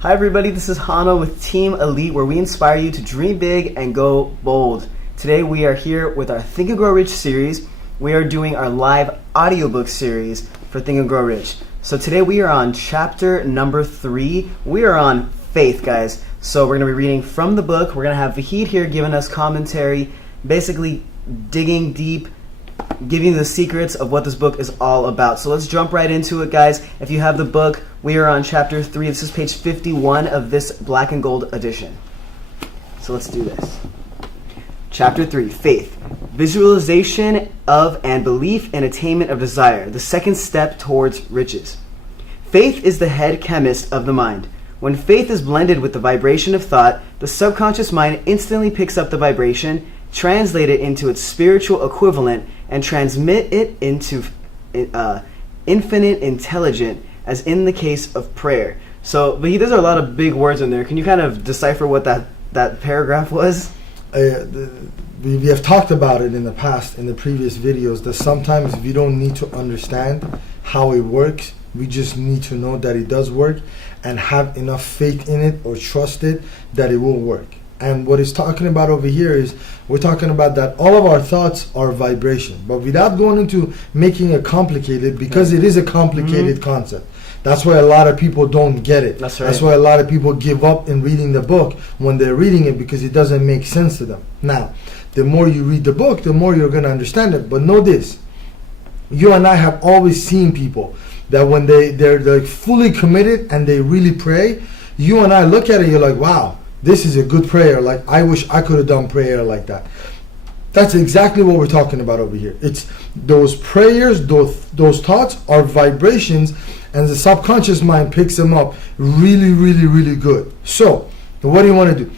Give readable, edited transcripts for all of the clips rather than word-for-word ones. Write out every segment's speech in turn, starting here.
Hi everybody, this is Hano with Team Elite, where we inspire you to dream big and go bold. Today we are here with our Think and Grow Rich series. We are doing our live audiobook series for Think and Grow Rich. So today we are on chapter number 3. We are on faith, guys. So we're going to be reading from the book. We're going to have Vahid here giving us commentary, basically digging deep, giving you the secrets of what this book is all about. So let's jump right into it, guys. If you have the book, we are on chapter 3. This is page 51 of this black and gold edition. So let's do this. Chapter 3, Faith. Visualization of and belief in attainment of desire, the second step towards riches. Faith is the head chemist of the mind. When faith is blended with the vibration of thought, the subconscious mind instantly picks up the vibration, translate it into its spiritual equivalent, and transmit it into infinite intelligence, as in the case of prayer. So, but there's a lot of big words in there. Can you kind of decipher what that paragraph was? We have talked about it in the past, in the previous videos, that sometimes we don't need to understand how it works. We just need to know that it does work and have enough faith in it or trust it that it will work. And what it's talking about over here is we're talking about that all of our thoughts are vibration, but without going into making it complicated, because it is a complicated concept. That's why a lot of people don't get it. That's right. That's why a lot of people give up in reading the book when they're reading it, because it doesn't make sense to them. Now, the more you read the book, the more you're going to understand it. But know this, you and I have always seen people that when they're like fully committed and they really pray, you and I look at it, you're like, wow, this is a good prayer. Like, I wish I could have done prayer like that. That's exactly what we're talking about over here. It's those prayers, those thoughts are vibrations, and the subconscious mind picks them up really, really, really good. So, what do you want to do?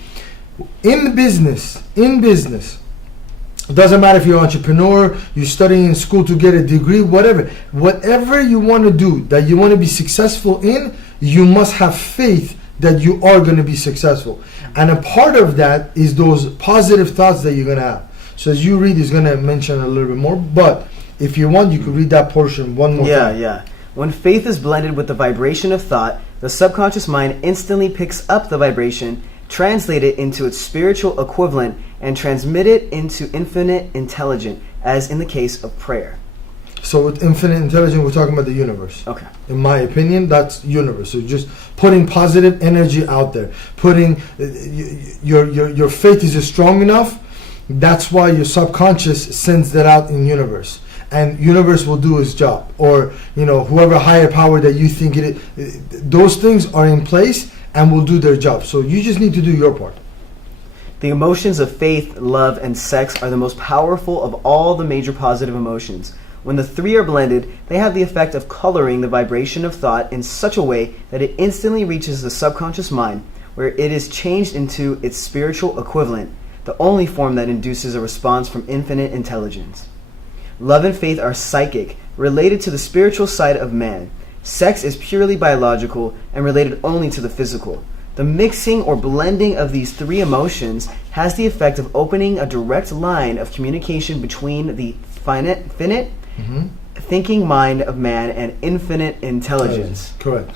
In business, it doesn't matter if you're an entrepreneur, you're studying in school to get a degree, whatever you want to do, that you want to be successful in, you must have faith that you are going to be successful. And a part of that is those positive thoughts that you're going to have. So as you read, he's going to mention a little bit more, but if you want, you could read that portion one more time. Yeah. When faith is blended with the vibration of thought, the subconscious mind instantly picks up the vibration, translate it into its spiritual equivalent, and transmit it into infinite intelligence, as in the case of prayer. So with infinite intelligence, we're talking about the universe. Okay. In my opinion, that's universe. So just putting positive energy out there, putting your faith is strong enough. That's why your subconscious sends that out in universe, and universe will do its job. Or whoever higher power that you think it is, those things are in place and will do their job. So you just need to do your part. The emotions of faith, love, and sex are the most powerful of all the major positive emotions. When the three are blended, they have the effect of coloring the vibration of thought in such a way that it instantly reaches the subconscious mind, where it is changed into its spiritual equivalent, the only form that induces a response from infinite intelligence. Love and faith are psychic, related to the spiritual side of man. Sex is purely biological and related only to the physical. The mixing or blending of these three emotions has the effect of opening a direct line of communication between the finite thinking mind of man and infinite intelligence. Correct.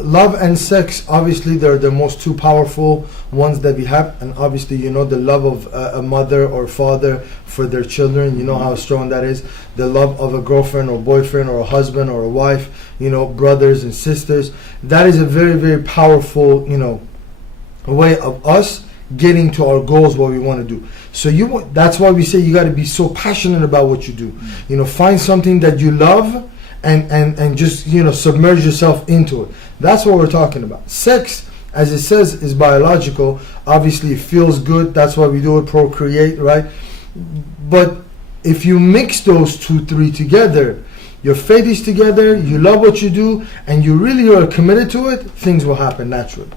Love and sex, obviously, they're the most two powerful ones that we have. And obviously, the love of a mother or father for their children, how strong that is. The love of a girlfriend or boyfriend or a husband or a wife, brothers and sisters. That is a very, very powerful, way of us getting to our goals, what we want to do. So that's why we say you got to be so passionate about what you do. Find something that you love and just submerge yourself into it. That's what we're talking about. Sex, as it says, is biological. Obviously it feels good, that's why we do it, procreate, right? But if you mix those three together, your faith is together, you love what you do, and you really are committed to it, things will happen naturally.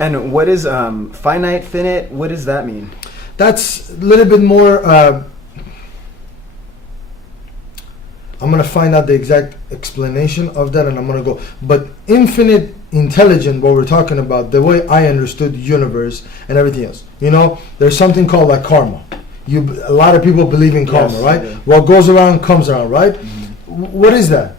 And what is finite? What does that mean? That's a little bit more I'm going to find out the exact explanation of that, and I'm going to go. But infinite intelligence, what we're talking about, the way I understood the universe and everything else. There's something called like karma. A lot of people believe in karma, right? Yeah. What goes around comes around, right? Mm-hmm. What is that?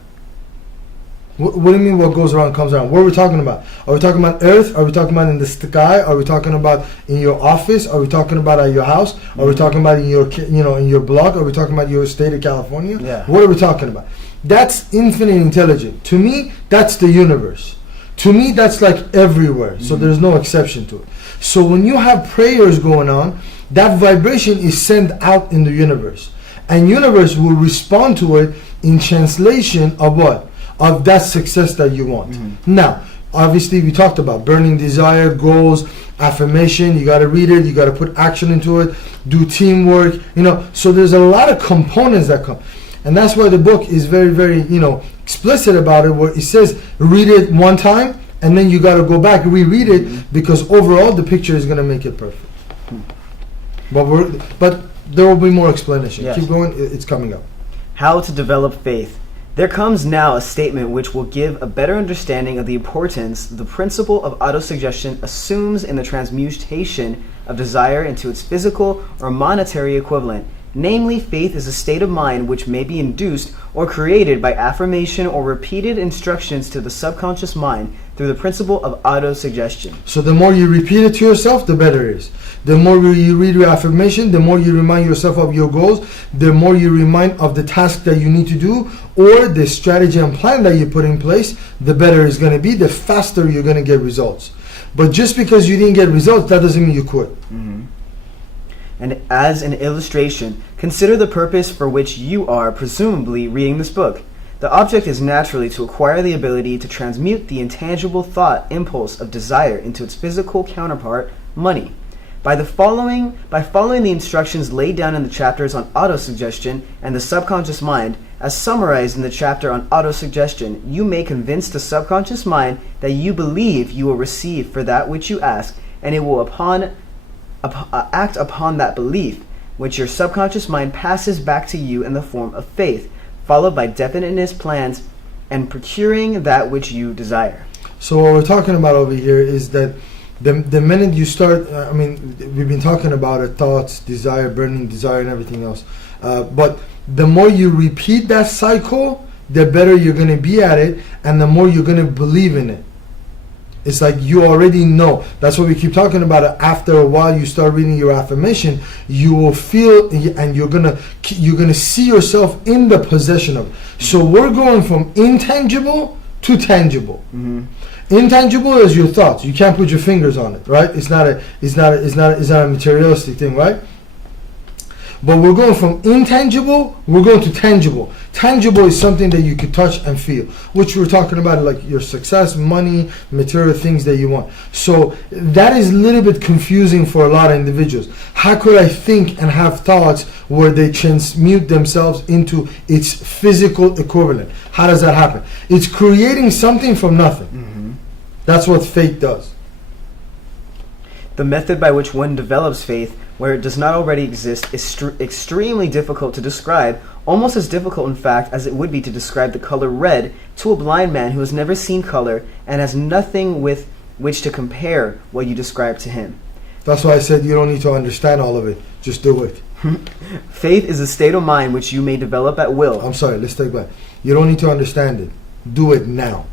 What do you mean what goes around comes around? What are we talking about? Are we talking about earth? Are we talking about in the sky? Are we talking about in your office? Are we talking about at your house? Are we talking about in your in your blog? Are we talking about your state of California? Yeah. What are we talking about? That's infinite intelligence. To me, that's the universe. To me, that's like everywhere. So there's no exception to it. So when you have prayers going on, that vibration is sent out in the universe. And universe will respond to it in translation of what? Of that success that you want. Now, obviously we talked about burning desire, goals, affirmation. You got to read it. You got to put action into it. Do teamwork. So there's a lot of components that come. And that's why the book is very, very, explicit about it, where it says read it one time and then you got to go back and reread it, because overall the picture is going to make it perfect. But there will be more explanation. Yes. Keep going. It's coming up. How to develop faith. There comes now a statement which will give a better understanding of the importance the principle of autosuggestion assumes in the transmutation of desire into its physical or monetary equivalent. Namely, faith is a state of mind which may be induced or created by affirmation or repeated instructions to the subconscious mind through the principle of autosuggestion. So the more you repeat it to yourself, the better it is. The more you read your affirmation, the more you remind yourself of your goals, the more you remind of the task that you need to do, or the strategy and plan that you put in place, the better it's going to be, the faster you're going to get results. But just because you didn't get results, that doesn't mean you quit. And as an illustration, consider the purpose for which you are presumably reading this book. The object is naturally to acquire the ability to transmute the intangible thought impulse of desire into its physical counterpart, money. By following the instructions laid down in the chapters on autosuggestion and the subconscious mind, as summarized in the chapter on autosuggestion, you may convince the subconscious mind that you believe you will receive for that which you ask, and it will act upon that belief, which your subconscious mind passes back to you in the form of faith, followed by definiteness plans and procuring that which you desire. So what we're talking about over here is that the minute you start, we've been talking about it, thoughts, desire, burning desire, and everything else. But the more you repeat that cycle, the better you're going to be at it, and the more you're going to believe in it. It's like you already know. That's what we keep talking about. After a while, you start reading your affirmation, you will feel, and you're gonna see yourself in the possession of it. So we're going from intangible to tangible. Intangible is your thoughts. You can't put your fingers on it, right? It's not a materialistic thing, right? But we're going from intangible, we're going to tangible. Tangible is something that you could touch and feel, which we're talking about, like your success, money, material things that you want. So that is a little bit confusing for a lot of individuals. How could I think and have thoughts where they transmute themselves into its physical equivalent? How does that happen? It's creating something from nothing. That's what faith does. The method by which one develops faith where it does not already exist is extremely difficult to describe, almost as difficult in fact as it would be to describe the color red to a blind man who has never seen color and has nothing with which to compare what you describe to him. That's why I said you don't need to understand all of it. Just do it. Faith is a state of mind which you may develop at will. I'm sorry, let's take it back. You don't need to understand it. Do it now.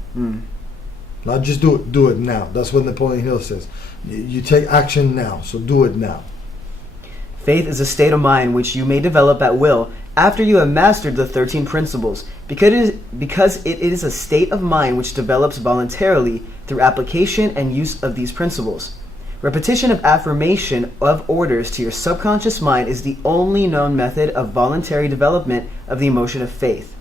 Not just do it now. That's what Napoleon Hill says. You take action now, so do it now. Faith is a state of mind which you may develop at will after you have mastered the 13 principles, because it is a state of mind which develops voluntarily through application and use of these principles. Repetition of affirmation of orders to your subconscious mind is the only known method of voluntary development of the emotion of faith.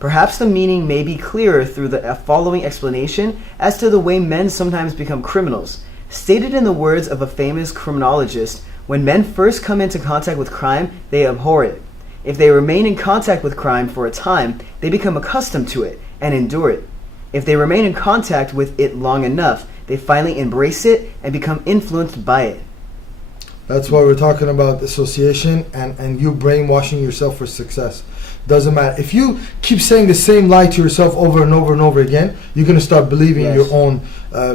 Perhaps the meaning may be clearer through the following explanation as to the way men sometimes become criminals. Stated in the words of a famous criminologist, when men first come into contact with crime, they abhor it. If they remain in contact with crime for a time, they become accustomed to it and endure it. If they remain in contact with it long enough, they finally embrace it and become influenced by it. That's why we're talking about association and you brainwashing yourself for success. Doesn't matter. If you keep saying the same lie to yourself over and over and over again, you're going to start believing your own,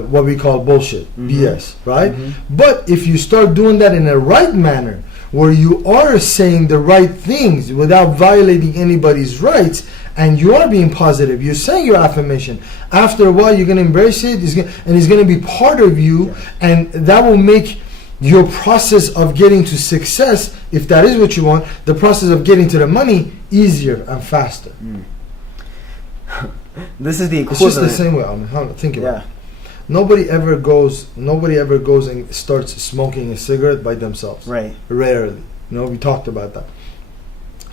what we call bullshit, BS, right? But if you start doing that in a right manner, where you are saying the right things without violating anybody's rights, and you are being positive, you're saying your affirmation, after a while you're going to embrace it, and it's going to be part of you, and that will make your process of getting to success, if that is what you want, the process of getting to the money easier and faster. This is the It's equivalent. just the same way. I mean, think about Yeah. it. Nobody ever goes and starts smoking a cigarette by themselves. Right. Rarely. We talked about that.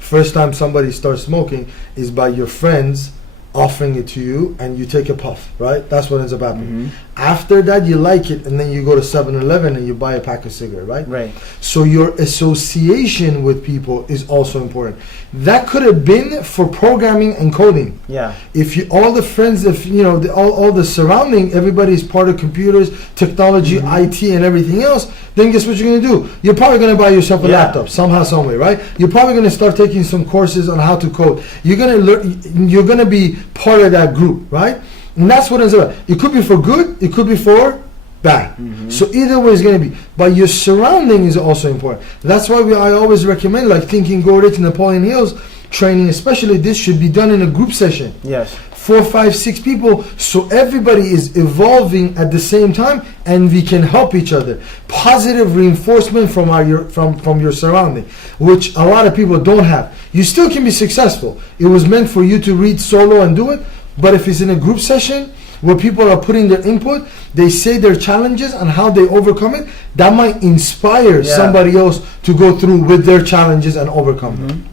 First time somebody starts smoking is by your friends offering it to you, and you take a puff, right? That's what ends up happening. After that, you like it, and then you go to 7-Eleven and you buy a pack of cigarettes, right? Right. So your association with people is also important. That could have been for programming and coding. Yeah. If you all the friends, all the surrounding, everybody is part of computers, technology, IT, and everything else, then guess what you're going to do? You're probably going to buy yourself a laptop somehow, some way, right? You're probably going to start taking some courses on how to code. You're going to learn. You're going to be part of that group, right? And that's what it's about. It could be for good. It could be for bad. So either way is going to be. But your surrounding is also important. That's why I always recommend, like Think and Grow Rich, Napoleon Hill's training, especially this, should be done in a group session. Yes. 4, 5, 6 people, so everybody is evolving at the same time, and we can help each other. Positive reinforcement from your surrounding, which a lot of people don't have. You still can be successful. It was meant for you to read solo and do it, but if it's in a group session where people are putting their input, they say their challenges and how they overcome it, that might inspire somebody else to go through with their challenges and overcome them.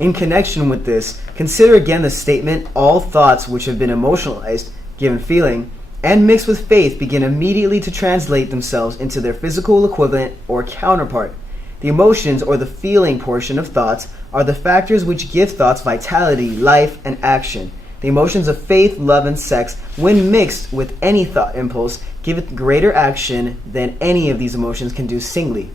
In connection with this, consider again the statement, all thoughts which have been emotionalized, given feeling, and mixed with faith begin immediately to translate themselves into their physical equivalent or counterpart. The emotions, or the feeling portion of thoughts, are the factors which give thoughts vitality, life, and action. The emotions of faith, love, and sex, when mixed with any thought impulse, give it greater action than any of these emotions can do singly.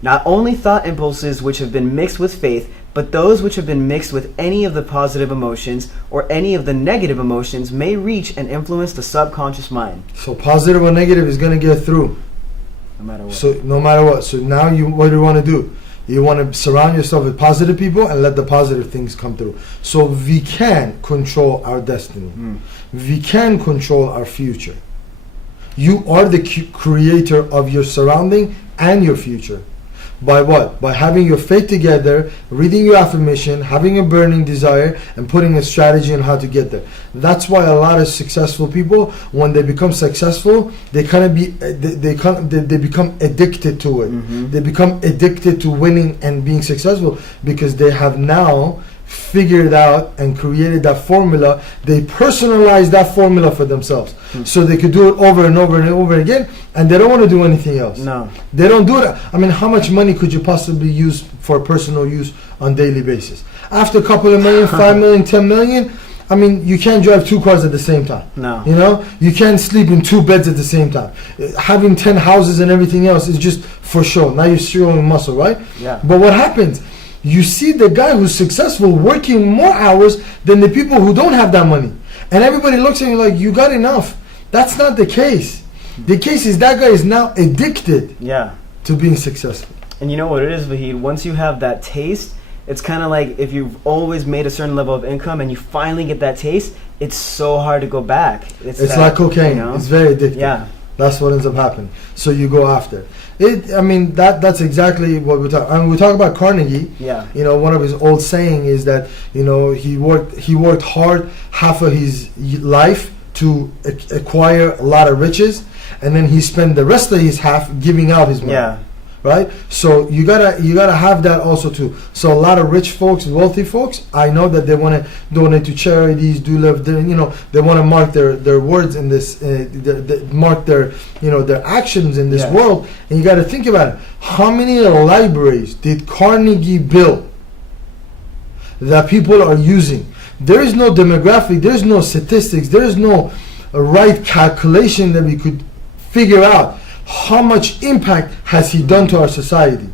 Not only thought impulses which have been mixed with faith, but those which have been mixed with any of the positive emotions or any of the negative emotions may reach and influence the subconscious mind. So positive or negative is going to get through. No matter what. So no matter what. So now what do you want to do? You want to surround yourself with positive people and let the positive things come through. So we can control our destiny. We can control our future. You are the creator of your surrounding and your future. By what? By having your faith together, reading your affirmation, having a burning desire, and putting a strategy on how to get there. That's why a lot of successful people, when they become successful, they become addicted to it. They become addicted to winning and being successful because they have now figured out and created that formula. They personalized that formula for themselves, so they could do it over and over and over again, and they don't want to do anything else. No. They don't do it. I mean, how much money could you possibly use for personal use on daily basis? After a couple of million, 5 million, 10 million, I mean, you can't drive 2 cars at the same time. No. You can't sleep in 2 beds at the same time. Having 10 houses and everything else is just for show. Now you're showing muscle, right? Yeah. But what happens? You see the guy who's successful working more hours than the people who don't have that money. And everybody looks at you like, you got enough. That's not the case. The case is that guy is now addicted to being successful. And you know what it is, Vahid? Once you have that taste, it's kind of like if you've always made a certain level of income and you finally get that taste, it's so hard to go back. It's like cocaine. It's very addictive. Yeah. That's what ends up happening. So you go after it. I mean, that's exactly what we talk. And we talk about Carnegie. Yeah. One of his old saying is that he worked hard half of his life to acquire a lot of riches, and then he spent the rest of his half giving out his money. Yeah. Right. So you gotta have that also too. So a lot of rich folks, wealthy folks, I know that they want to donate to charities, they want to mark their words in this, mark their their actions in this world. And you got to think about it. How many libraries did Carnegie build that people are using? There is no demographic. There is no statistics. There is no right calculation that we could figure out. How much impact has he done to our society?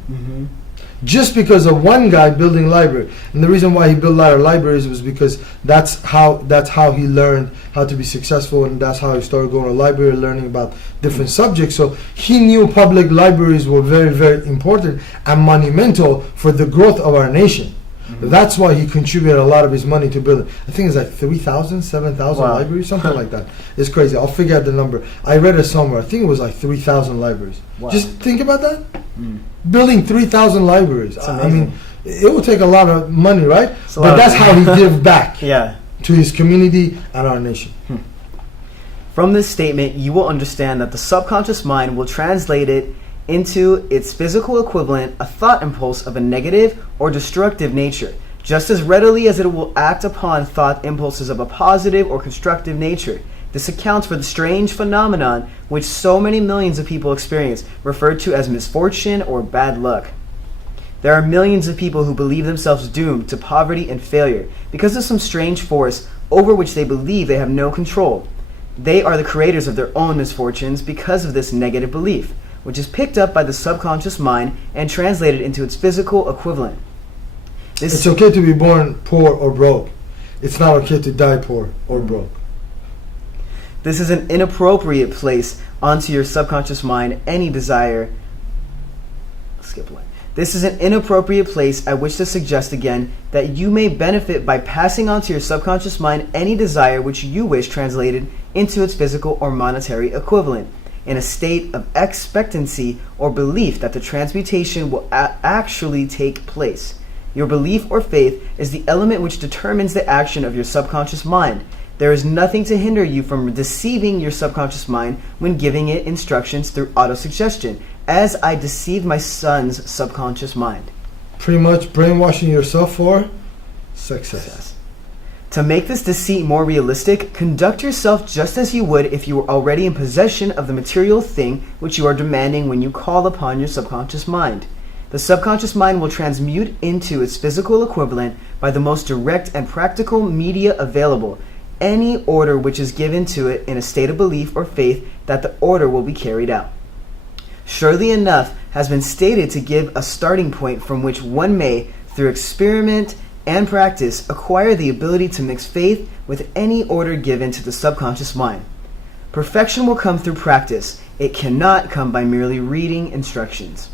Just because of one guy building library. And the reason why he built a lot of libraries was because that's how he learned how to be successful, and that's how he started going to library, learning about different subjects. So he knew public libraries were very, very important and monumental for the growth of our nation. That's why he contributed a lot of his money to build it. I think it's like 3,000, 7,000 Wow. libraries, something like that. It's crazy. I'll figure out the number. I read it somewhere. I think it was like 3,000 libraries. Wow. Just think about that. Building 3,000 libraries. It's I amazing. mean, it will take a lot of money, right? It's a lot But of that's how he give back Yeah. to his community and our nation. From this statement, you will understand that the subconscious mind will translate it into its physical equivalent, a thought impulse of a negative or destructive nature, just as readily as it will act upon thought impulses of a positive or constructive nature. This accounts for the strange phenomenon which so many millions of people experience, referred to as misfortune or bad luck. There are millions of people who believe themselves doomed to poverty and failure because of some strange force over which they believe they have no control. They are the creators of their own misfortunes because of this negative belief, which is picked up by the subconscious mind and translated into its physical equivalent. It's okay to be born poor or broke. It's not okay to die poor or broke. This is an inappropriate place onto your subconscious mind any desire. Skip line. This is an inappropriate place at which to suggest again that you may benefit by passing on to your subconscious mind any desire which you wish translated into its physical or monetary equivalent, in a state of expectancy or belief that the transmutation will actually take place. Your belief or faith is the element which determines the action of your subconscious mind. There is nothing to hinder you from deceiving your subconscious mind when giving it instructions through autosuggestion, as I deceived my son's subconscious mind. Pretty much brainwashing yourself for success. To make this deceit more realistic, conduct yourself just as you would if you were already in possession of the material thing which you are demanding when you call upon your subconscious mind. The subconscious mind will transmute into its physical equivalent by the most direct and practical media available any order which is given to it in a state of belief or faith that the order will be carried out. Surely enough has been stated to give a starting point from which one may, through experiment and practice, acquire the ability to mix faith with any order given to the subconscious mind. Perfection will come through practice. It cannot come by merely reading instructions.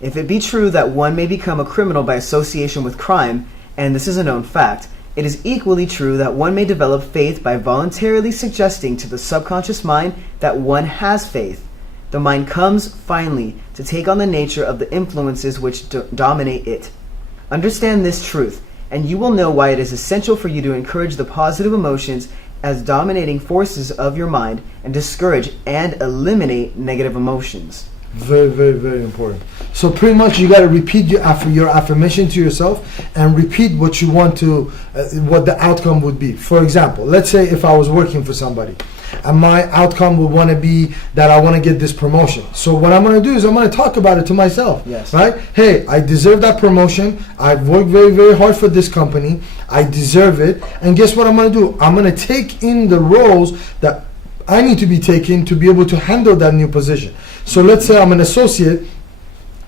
If it be true that one may become a criminal by association with crime, and this is a known fact, it is equally true that one may develop faith by voluntarily suggesting to the subconscious mind that one has faith. The mind comes, finally, to take on the nature of the influences which dominate it. Understand this truth, and you will know why it is essential for you to encourage the positive emotions as dominating forces of your mind and discourage and eliminate negative emotions. Very, very, very important. So pretty much you got to repeat your affirmation to yourself and repeat what you want to, what the outcome would be. For example, let's say if I was working for somebody and my outcome would want to be that I want to get this promotion. So what I'm going to do is I'm going to talk about it to myself. Yes. Right? Hey, I deserve that promotion. I've worked very, very hard for this company. I deserve it. And guess what I'm going to do? I'm going to take in the roles that I need to be taken to be able to handle that new position. So let's say I'm an associate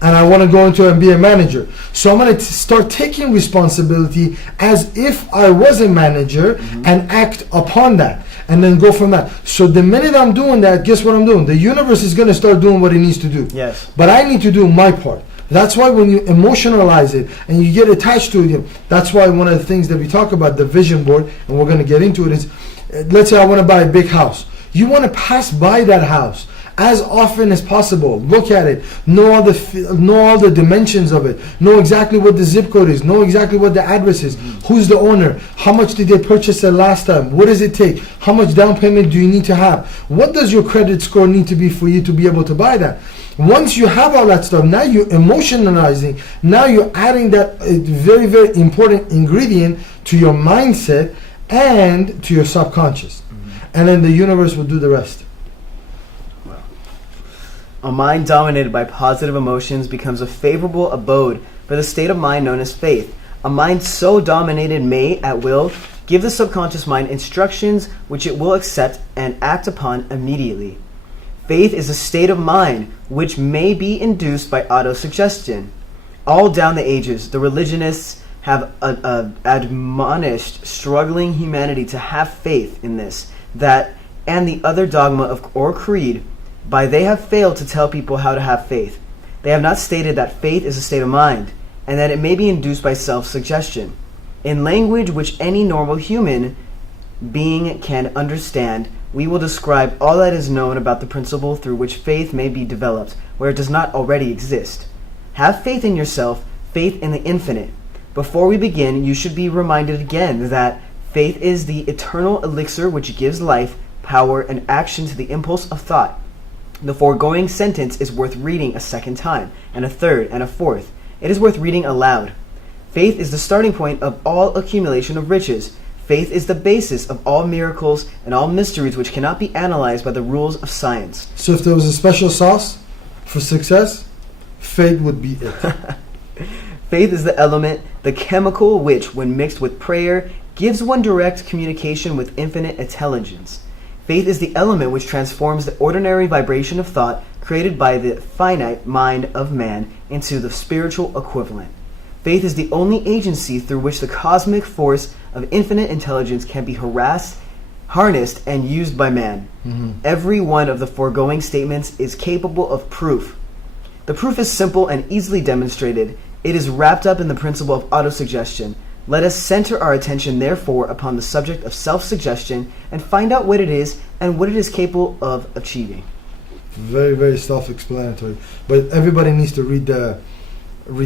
and I want to go into and be a manager. So I'm going to start taking responsibility as if I was a manager and act upon that and then go from that. So the minute I'm doing that, guess what I'm doing? The universe is going to start doing what it needs to do. Yes. But I need to do my part. That's why when you emotionalize it and you get attached to it, that's why one of the things that we talk about, the vision board, and we're going to get into it, is let's say I want to buy a big house. You want to pass by that house as often as possible. Look at it. Know all the dimensions of it. Know exactly what the zip code is. Know exactly what the address is. Who's the owner? How much did they purchase it last time? What does it take? How much down payment do you need to have? What does your credit score need to be for you to be able to buy that? Once you have all that stuff, now you're emotionalizing. Now you're adding that very, very important ingredient to your mindset and to your subconscious. And then the universe will do the rest. A mind dominated by positive emotions becomes a favorable abode for the state of mind known as faith. A mind so dominated may, at will, give the subconscious mind instructions which it will accept and act upon immediately. Faith is a state of mind which may be induced by autosuggestion. All down the ages, the religionists have admonished struggling humanity to have faith in this, that, and the other dogma of or creed. By they have failed to tell people how to have faith. They have not stated that faith is a state of mind. and that it may be induced by self-suggestion. In language which any normal human being can understand, we will describe all that is known about the principle through which faith may be developed, where it does not already exist. Have faith in yourself, faith in the infinite. Before we begin, you should be reminded again that faith is the eternal elixir which gives life, power, and action to the impulse of thought. The foregoing sentence is worth reading a second time, and a third, and a fourth. It is worth reading aloud. Faith is the starting point of all accumulation of riches. Faith is the basis of all miracles and all mysteries which cannot be analyzed by the rules of science. So if there was a special sauce for success, faith would be it. Faith is the element, the chemical which, when mixed with prayer, gives one direct communication with infinite intelligence. Faith is the element which transforms the ordinary vibration of thought created by the finite mind of man into the spiritual equivalent. Faith is the only agency through which the cosmic force of infinite intelligence can be harnessed, and used by man. Every one of the foregoing statements is capable of proof. The proof is simple and easily demonstrated. It is wrapped up in the principle of autosuggestion. Let us center our attention, therefore, upon the subject of self-suggestion and find out what it is and what it is capable of achieving. Very, very self-explanatory. But everybody needs to read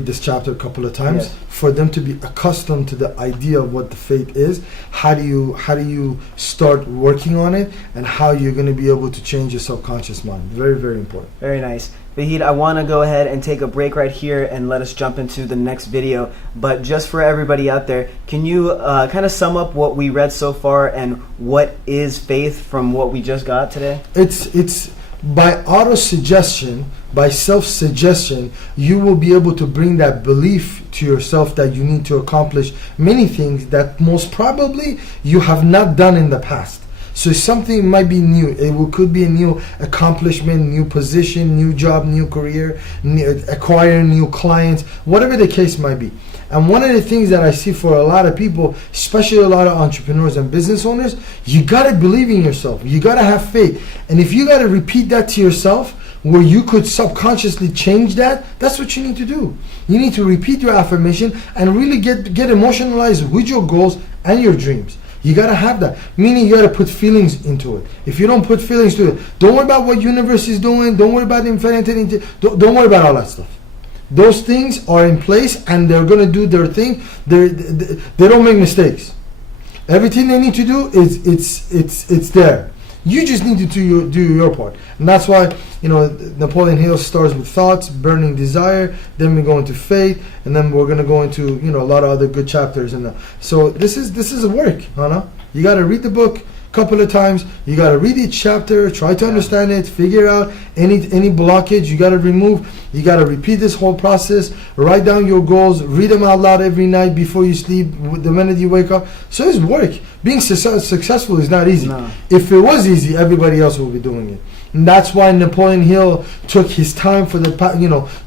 this chapter a couple of times for them to be accustomed to the idea of what the faith is. How do you start working on it, and how you're going to be able to change your subconscious mind. Very, very important. Very nice. Vahid, I want to go ahead and take a break right here and let us jump into the next video. But just for everybody out there, can you kind of sum up what we read so far and what is faith from what we just got today? It's by auto-suggestion, by self-suggestion, you will be able to bring that belief to yourself that you need to accomplish many things that most probably you have not done in the past. So something might be new. Could be a new accomplishment, new position, new job, new career, acquiring new clients, whatever the case might be. And one of the things that I see for a lot of people, especially a lot of entrepreneurs and business owners, you got to believe in yourself. You got to have faith. And if you got to repeat that to yourself, where you could subconsciously change that, that's what you need to do. You need to repeat your affirmation and really get emotionalized with your goals and your dreams. You got to have that. Meaning you got to put feelings into it. If you don't put feelings to it, don't worry about what universe is doing. Don't worry about infinity. Don't worry about all that stuff. Those things are in place and they're going to do their thing. They don't make mistakes. Everything they need to do is it's there. You just need to do your part. And that's why, Napoleon Hill starts with thoughts, burning desire, then we go into faith, and then we're going to go into, a lot of other good chapters. And so this is a work, Hannah. You got to read the book a couple of times. You got to read each chapter, try to understand it, figure out any blockage you got to remove. You got to repeat this whole process, write down your goals, read them out loud every night before you sleep, the minute you wake up. So it's work. Being successful is not easy. No. If it was easy, everybody else would be doing it. And that's why Napoleon Hill took his time for the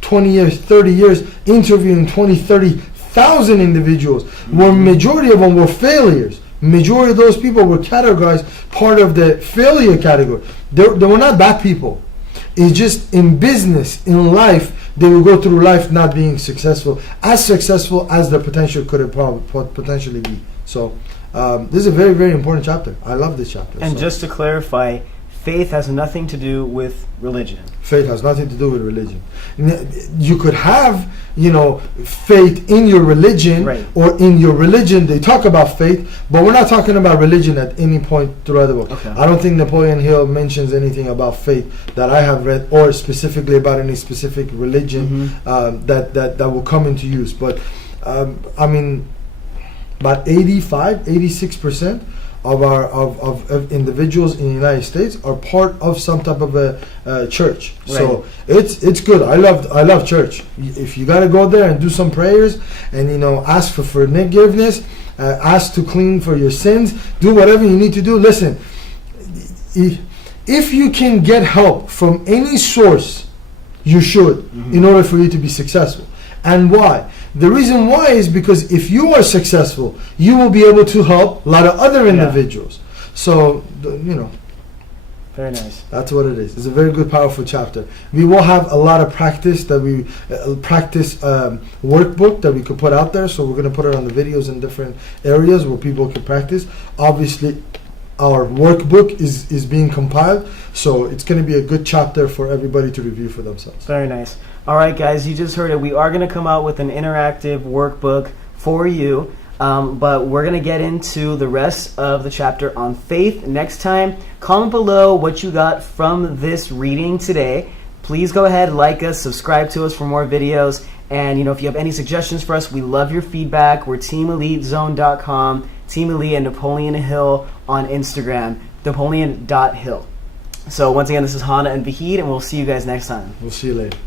20 years, 30 years, interviewing 20, 30,000 individuals, where majority of them were failures. Majority of those people were categorized part of the failure category. They were not bad people. It's just in business, in life, they will go through life not being successful as the potential could have potentially be. So this is a very, very important chapter. I love this chapter. And just to clarify, faith has nothing to do with religion. Faith has nothing to do with religion. You could have, faith in your religion, right, or in your religion. They talk about faith, but we're not talking about religion at any point throughout the book. Okay. I don't think Napoleon Hill mentions anything about faith that I have read, or specifically about any specific religion that will come into use. But about 86% of individuals in the United States are part of some type of a church. Right. So it's good. I love church. If you got to go there and do some prayers and ask for forgiveness, ask to clean for your sins, do whatever you need to do. Listen, if you can get help from any source, you should, in order for you to be successful. And why? The reason why is because if you are successful, you will be able to help a lot of other individuals. So, Very nice. That's what it is. It's a very good, powerful chapter. We will have a lot of practice that we workbook that we could put out there. So we're going to put it on the videos in different areas where people can practice. Obviously, our workbook is being compiled, so it's going to be a good chapter for everybody to review for themselves. Very nice. All right, guys, you just heard it. We are going to come out with an interactive workbook for you. But we're going to get into the rest of the chapter on faith next time. Comment below what you got from this reading today. Please go ahead, like us, subscribe to us for more videos. And, if you have any suggestions for us, we love your feedback. We're TeamEliteZone.com, Team Elite and Napoleon Hill on Instagram, Napoleon.Hill. So once again, this is Hana and Vahid, and we'll see you guys next time. We'll see you later.